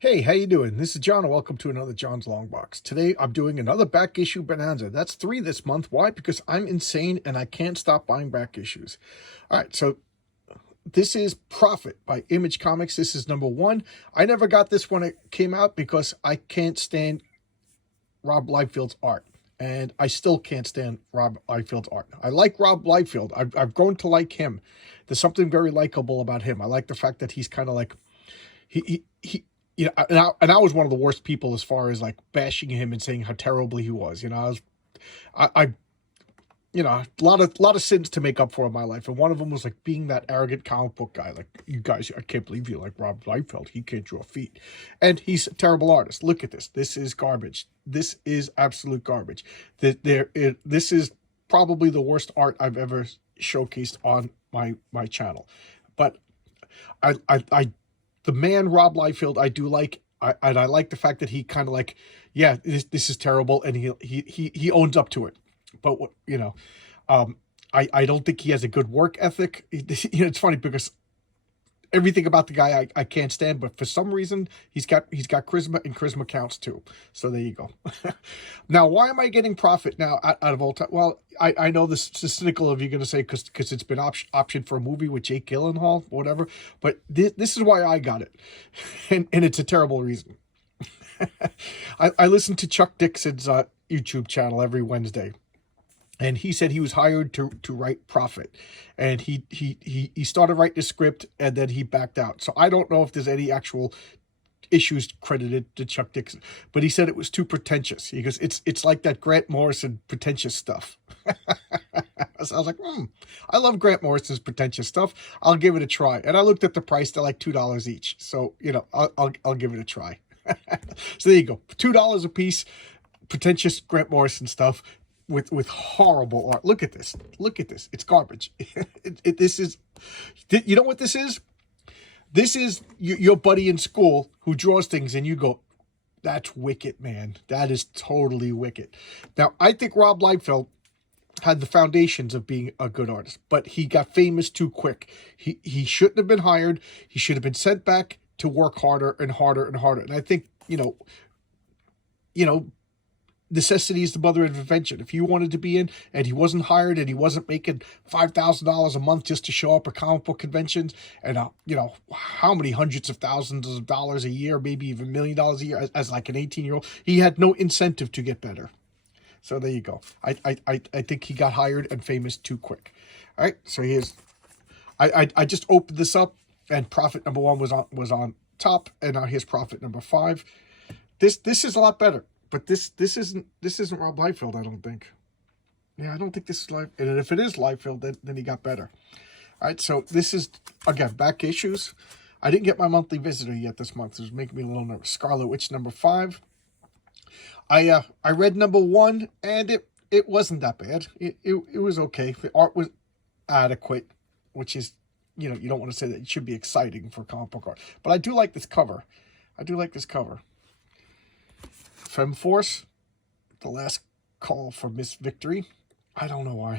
Hey, how you doing? This is John, and welcome to another John's Long Box. Today, I'm doing another back issue bonanza. That's 3 this month. Why? Because I'm insane and I can't stop buying back issues. All right, so this is Prophet by Image Comics. This is number 1. I never got this when it came out because I can't stand Rob Liefeld's art. And I still can't stand Rob Liefeld's art. I like Rob Liefeld. I've grown to like him. There's something very likable about him. I like the fact that he's kind of like, he you know, and I was one of the worst people as far as like bashing him and saying how terrible he was. I you know, a lot of sins to make up for in my life, and one of them was like being that arrogant comic book guy. Like, you guys, I can't believe you like Rob Liefeld. He can't draw feet, and he's a terrible artist. Look at this. This is garbage. This is absolute garbage. This is probably the worst art I've ever showcased on my channel, but I the man Rob Liefeld I do like. I like the fact that he kind of like, yeah, this is terrible, and he owns up to it. But what, I don't think he has a good work ethic. It's funny because everything about the guy I can't stand, but for some reason he's got charisma, and charisma counts too. So there you go. Now, why am I getting Prophet now out of all time? Well, I know this is cynical of you going to say because it's been optioned for a movie with Jake Gyllenhaal, whatever. But this is why I got it, and it's a terrible reason. I listen to Chuck Dixon's YouTube channel every Wednesday. And he said he was hired to write Prophet, and he started writing the script, and then he backed out. So I don't know if there's any actual issues credited to Chuck Dixon, but he said it was too pretentious. He goes, it's like that Grant Morrison pretentious stuff. So I was like, I love Grant Morrison's pretentious stuff. I'll give it a try. And I looked at the price; they're like $2 each. So I'll give it a try. So there you go, $2 a piece, pretentious Grant Morrison stuff. With horrible art. Look at this. Look at this. It's garbage. This is, you know what this is? This is your buddy in school who draws things and you go, that's wicked, man. That is totally wicked. Now, I think Rob Liefeld had the foundations of being a good artist, but he got famous too quick. He shouldn't have been hired. He should have been sent back to work harder and harder and harder. And I think, necessity is the mother of invention. If he wanted to be in and he wasn't hired and he wasn't making $5,000 a month just to show up at comic book conventions, and how many hundreds of thousands of dollars a year, maybe even $1 million a year as like an 18-year-old, he had no incentive to get better. So there you go. I think he got hired and famous too quick. All right, so here's, I just opened this up and Prophet number 1 was on top, and now here's Prophet number 5. This is a lot better. But this isn't Rob Liefeld, I don't think. Yeah, I don't think this is Liefeld. And if it is Liefeld, then he got better. All right, so this is, again, back issues. I didn't get my monthly visitor yet this month. It was making me a little nervous. Scarlet Witch number 5. I read number 1, and it wasn't that bad. It was okay. The art was adequate, which is, you don't want to say that it should be exciting for comic book art. But I do like this cover. Femforce, the last call for Miss Victory. I don't know why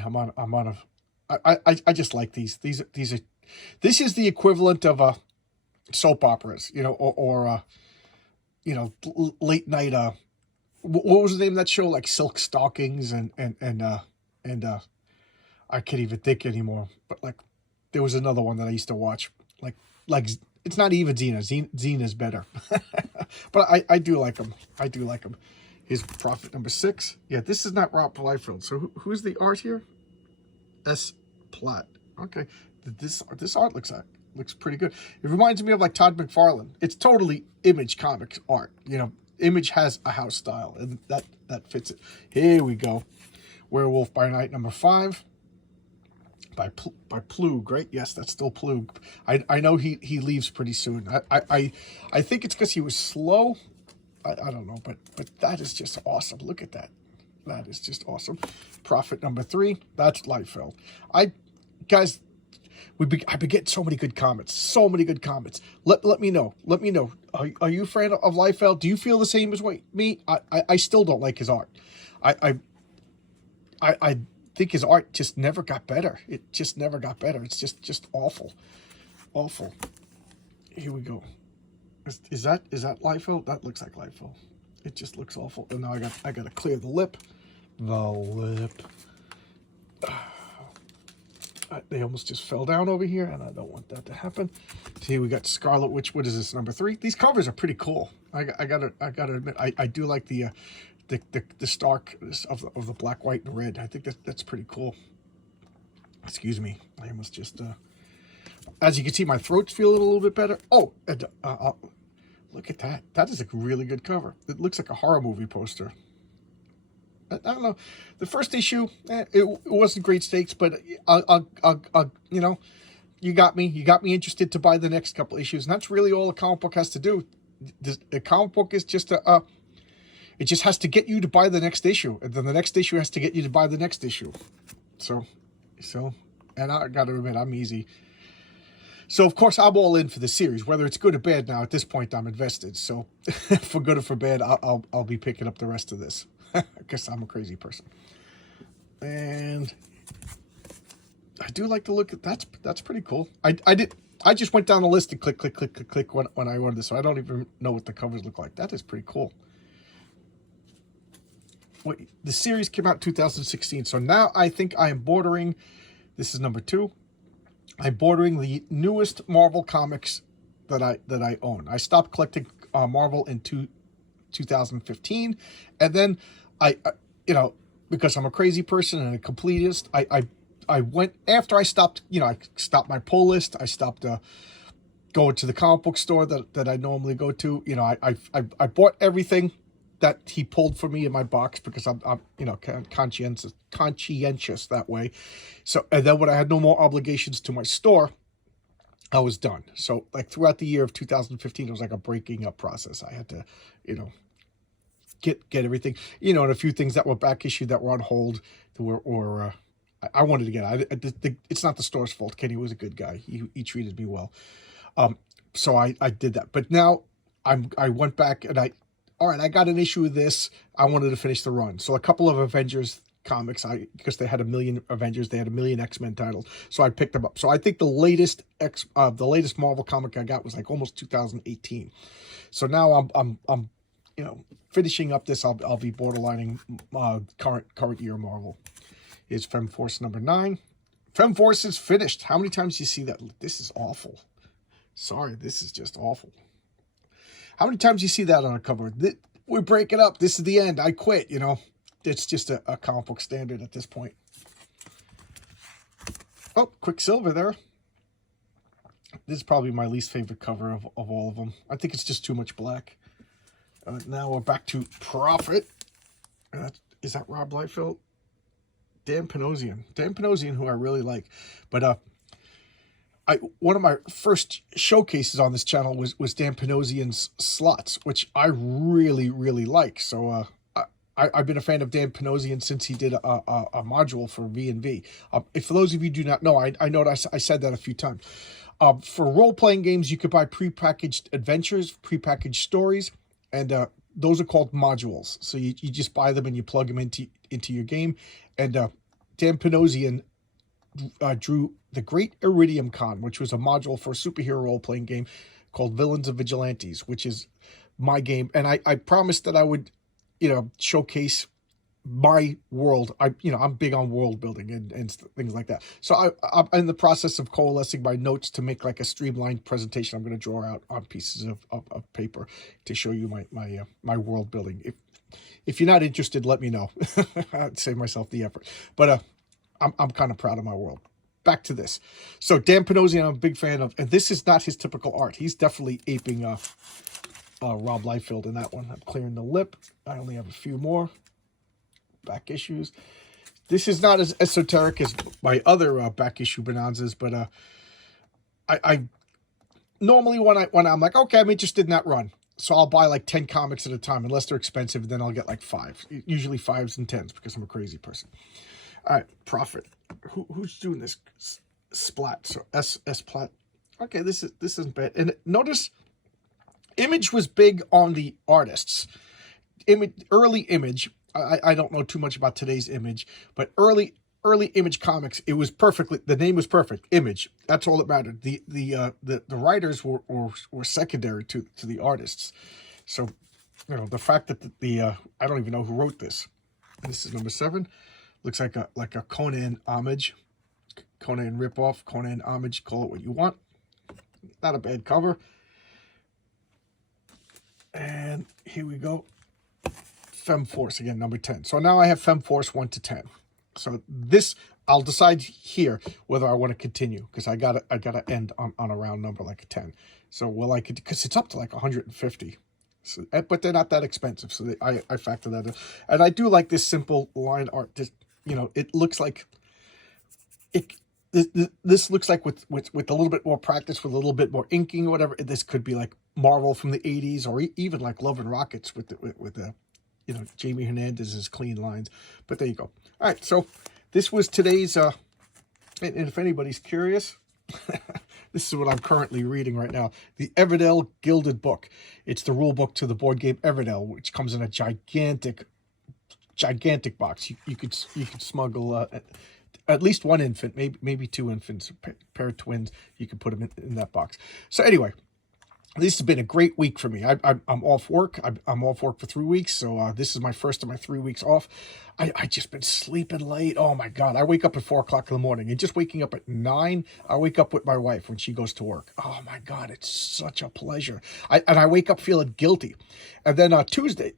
I just like these. These are, this is the equivalent of soap operas, or late night. What was the name of that show? Like Silk Stockings and I can't even think anymore. But like, there was another one that I used to watch. Like it's not even Xena. Xena's better. But I do like them. Here's Prophet number 6. Yeah, this is not Rob Liefeld. So who's the art here? S. Platt. Okay. This art looks pretty good. It reminds me of like Todd McFarlane. It's totally Image Comics art. Image has a house style, and that fits it. Here we go. Werewolf by Night number 5. By Plug, right? Yes, that's still Plug. I know he leaves pretty soon. I think it's because he was slow. I don't know, but that is just awesome. Look at that. That is just awesome. Prophet number 3. That's Liefeld. Guys, I've been getting so many good comments. So many good comments. Let me know. Let me know. Are you a fan of Liefeld? Do you feel the same as me? I still don't like his art. I think his art just never got better. It just never got better. It's just awful. Awful. Here we go. Is that Liefeld? That looks like Liefeld. It just looks awful. And now I got to clear the lip. The lip. They almost just fell down over here, and I don't want that to happen. So here we got Scarlet Witch. What is this, number 3? These covers are pretty cool. I gotta admit, I do like the stark of the black, white, and red. I think that's pretty cool. Excuse me. I almost just as you can see, my throat's feeling a little bit better. Oh, and, look at that. That is a really good cover. It looks like a horror movie poster. I don't know. The first issue, it wasn't great stakes, but I'll you know, you got me interested to buy the next couple issues, and that's really all a comic book has to do. The comic book is just it just has to get you to buy the next issue, and then the next issue has to get you to buy the next issue. So, and I got to admit, I'm easy. So, of course, I'm all in for the series, whether it's good or bad. Now, at this point, I'm invested. So, for good or for bad, I'll be picking up the rest of this. I guess I'm a crazy person. And I do like to look at that's pretty cool. I just went down the list and click when I ordered this, so I don't even know what the covers look like. That is pretty cool. The series came out in 2016, so now I think I am bordering. This is number 2. I'm bordering the newest Marvel comics that I own. I stopped collecting Marvel in 2015, and then I you know, because I'm a crazy person and a completist, I went after I stopped. You know, I stopped my pull list. I stopped going to the comic book store that I normally go to. You know, I bought everything that he pulled for me in my box because I'm you know, conscientious that way. So, and then when I had no more obligations to my store, I was done. So like throughout the year of 2015, it was like a breaking up process. I had to, you know, get everything, you know, and a few things that were back issued that were on hold or I wanted to get. It's not the store's fault. Kenny was a good guy. He treated me well. So I did that. But now I went back and all right, I got an issue of this. I wanted to finish the run. So a couple of Avengers comics, because they had a million Avengers, they had a million X-Men titles. So I picked them up. So I think the latest Marvel comic I got was like almost 2018. So now I'm you know, finishing up this. I'll be borderlining current year Marvel. Is Femforce number 9. Femforce is finished. How many times do you see that? This is awful. Sorry, this is just awful. How many times do you see that on a cover? We break it up. This is the end. I quit, you know. It's just a comic book standard at this point. Oh, Quicksilver there. This is probably my least favorite cover of all of them. I think it's just too much black. Now we're back to Prophet. Is that Rob Liefeld? Dan Panosian, who I really like. But one of my first showcases on this channel was Dan Panosian's Slots, which I really, really like. So I've been a fan of Dan Panosian since he did a module for V&V. For those of you who do not know, I know that I said that a few times. For role-playing games, you could buy prepackaged adventures, prepackaged stories, and those are called modules. So you just buy them and you plug them into your game. And Dan Panosian drew The Great Iridium Con, which was a module for a superhero role-playing game called Villains and Vigilantes, which is my game. And I promised that I would, you know, showcase my world. I'm big on world building and things like that. So I'm in the process of coalescing my notes to make like a streamlined presentation. I'm going to draw out on pieces of paper to show you my world building. If you're not interested, let me know. I'd save myself the effort. But I'm kind of proud of my world. Back to this. So Dan Panosian, I'm a big fan of, and this is not his typical art. He's definitely aping Rob Liefeld in that one. I'm clearing the lip. I only have a few more back issues. This is not as esoteric as my other back issue bonanzas, but I normally when I'm like, okay, I'm interested in that run. So I'll buy like 10 comics at a time, unless they're expensive. Then I'll get like 5, usually 5s and 10s, because I'm a crazy person. All right, Prophet. Who's doing this? Splat. So S Plat. Okay, this isn't bad. And notice, Image was big on the artists. Early Image. I don't know too much about today's Image, but early early Image comics, it was perfectly, the name was perfect, Image. That's all that mattered. The writers were secondary to the artists. So, you know, the fact that I don't even know who wrote this. This is number 7. Looks like a Conan homage, Conan ripoff, Conan homage. Call it what you want. Not a bad cover. And here we go. Femforce again, number 10. So now I have Femforce 1 to 10. So this, I'll decide here whether I want to continue, because I gotta end on a round number like a 10. So will I could, because it's up to like 150. So, but they're not that expensive, so I factor that in. And I do like this simple line art. Just, you know, it looks like it. This looks like with a little bit more practice, with a little bit more inking or whatever, this could be like Marvel from the 80s, or even like Love and Rockets with the you know, Jamie Hernandez's clean lines. But there you go. All right, so this was today's, and if anybody's curious, this is what I'm currently reading right now. The Everdell Gilded Book. It's the rule book to the board game Everdell, which comes in a gigantic box. You could smuggle at least one infant, maybe 2 infants, a pair of twins. You could put them in that box. So anyway, this has been a great week for me. I'm off work. I'm off work for 3 weeks, so this is my first of my 3 weeks off. I just been sleeping late. Oh my God! I wake up at 4 o'clock in the morning, and just waking up at 9, I wake up with my wife when she goes to work. Oh my God! It's such a pleasure. I wake up feeling guilty, and then Tuesday,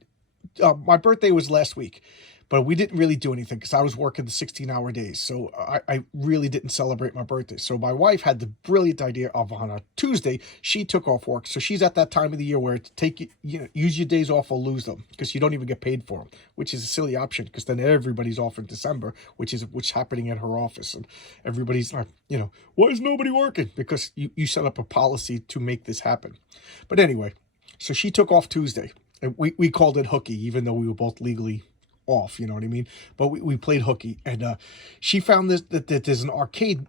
my birthday was last week. But we didn't really do anything because I was working the 16-hour days. So I really didn't celebrate my birthday. So my wife had the brilliant idea of, on a Tuesday, she took off work. So she's at that time of the year where use your days off or lose them, because you don't even get paid for them, which is a silly option, because then everybody's off in December, which is what's happening at her office. And everybody's like, you know, why is nobody working? Because you set up a policy to make this happen. But anyway, so she took off Tuesday. And we called it hooky, even though we were both legally off, you know what I mean? But we played hooky, and she found that there's an arcade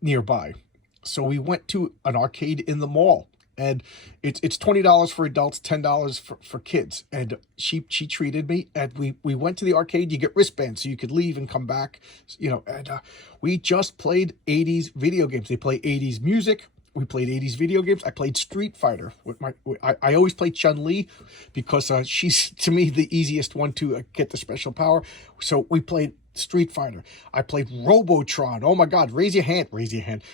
nearby. So we went to an arcade in the mall, and it's $20 for adults, $10 for kids. And she treated me, and we went to the arcade. You get wristbands so you could leave and come back, you know. And we just played 80s video games. They play 80s music. We played 80s video games. I played Street Fighter with I always play Chun-Li, because she's, to me, the easiest one to get the special power. So we played Street Fighter. I played Robotron. Oh my God! Raise your hand. Raise your hand.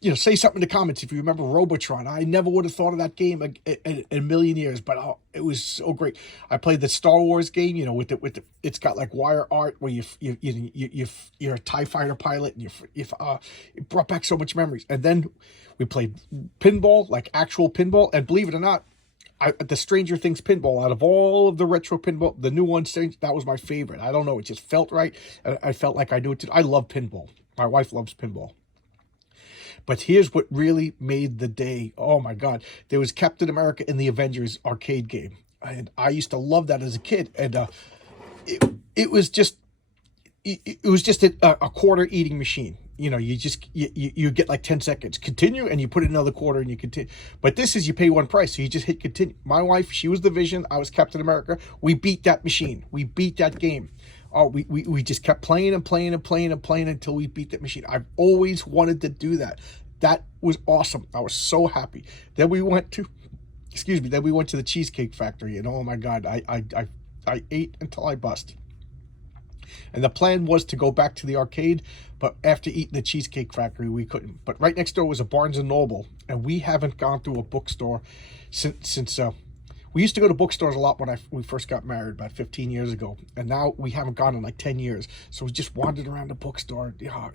You know, say something in the comments if you remember Robotron. I never would have thought of that game in a million years, but it was so great. I played the Star Wars game, you know, with the it's got like wire art where you're a TIE fighter pilot, and it brought back so much memories. And then we played pinball, like actual pinball, and believe it or not, the Stranger Things pinball, out of all of the retro pinball, the new one, that was my favorite. I don't know, it just felt right. I felt like I knew it too. I love pinball. My wife loves pinball. But here's what really made the day. Oh my God. There was Captain America in the Avengers arcade game. And I used to love that as a kid. And it was just a quarter eating machine. You know, you get like 10 seconds. Continue, and you put in another quarter and you continue. But this is, you pay one price, so you just hit continue. My wife, she was the Vision. I was Captain America. We beat that machine. We beat that game. Oh, we just kept playing and playing and playing and playing until we beat that machine. I've always wanted to do that. That was awesome. I was so happy. Then we went to, the Cheesecake Factory, and oh my God, I ate until I bust. And the plan was to go back to the arcade, but after eating the Cheesecake Factory, we couldn't. But right next door was a Barnes & Noble, and we haven't gone to a bookstore since we used to go to bookstores a lot when we first got married about 15 years ago, and now we haven't gone in like 10 years. So we just wandered around the bookstore. Yeah,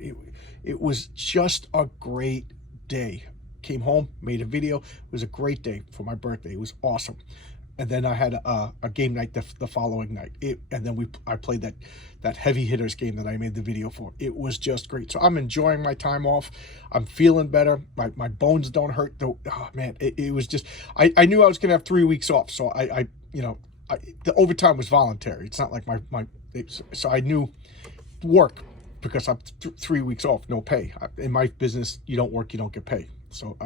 it was just a great day. Came home, made a video. It was a great day for my birthday. It was awesome. And then I had a game night the following night. And then I played that Heavy Hitters game that I made the video for. It was just great. So I'm enjoying my time off. I'm feeling better. My bones don't hurt. Though, oh man, it was just, I knew I was going to have 3 weeks off. So the overtime was voluntary. It's not like so I knew work, because I'm 3 weeks off, no pay. In my business, you don't work, you don't get paid. So,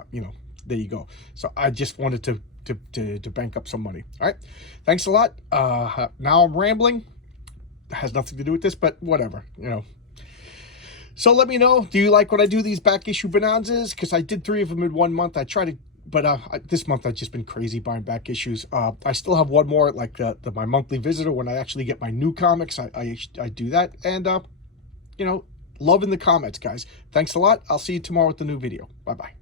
there you go. So I just wanted to bank up some money. All right. Thanks a lot. Now I'm rambling. It has nothing to do with this, but whatever, So let me know, do you like when I do these back issue bonanzas? Because I did 3 of them in 1 month. I try to, but this month I've just been crazy buying back issues. I still have one more, like my monthly visitor, when I actually get my new comics. I do that. And, you know, love in the comments, guys. Thanks a lot. I'll see you tomorrow with the new video. Bye-bye.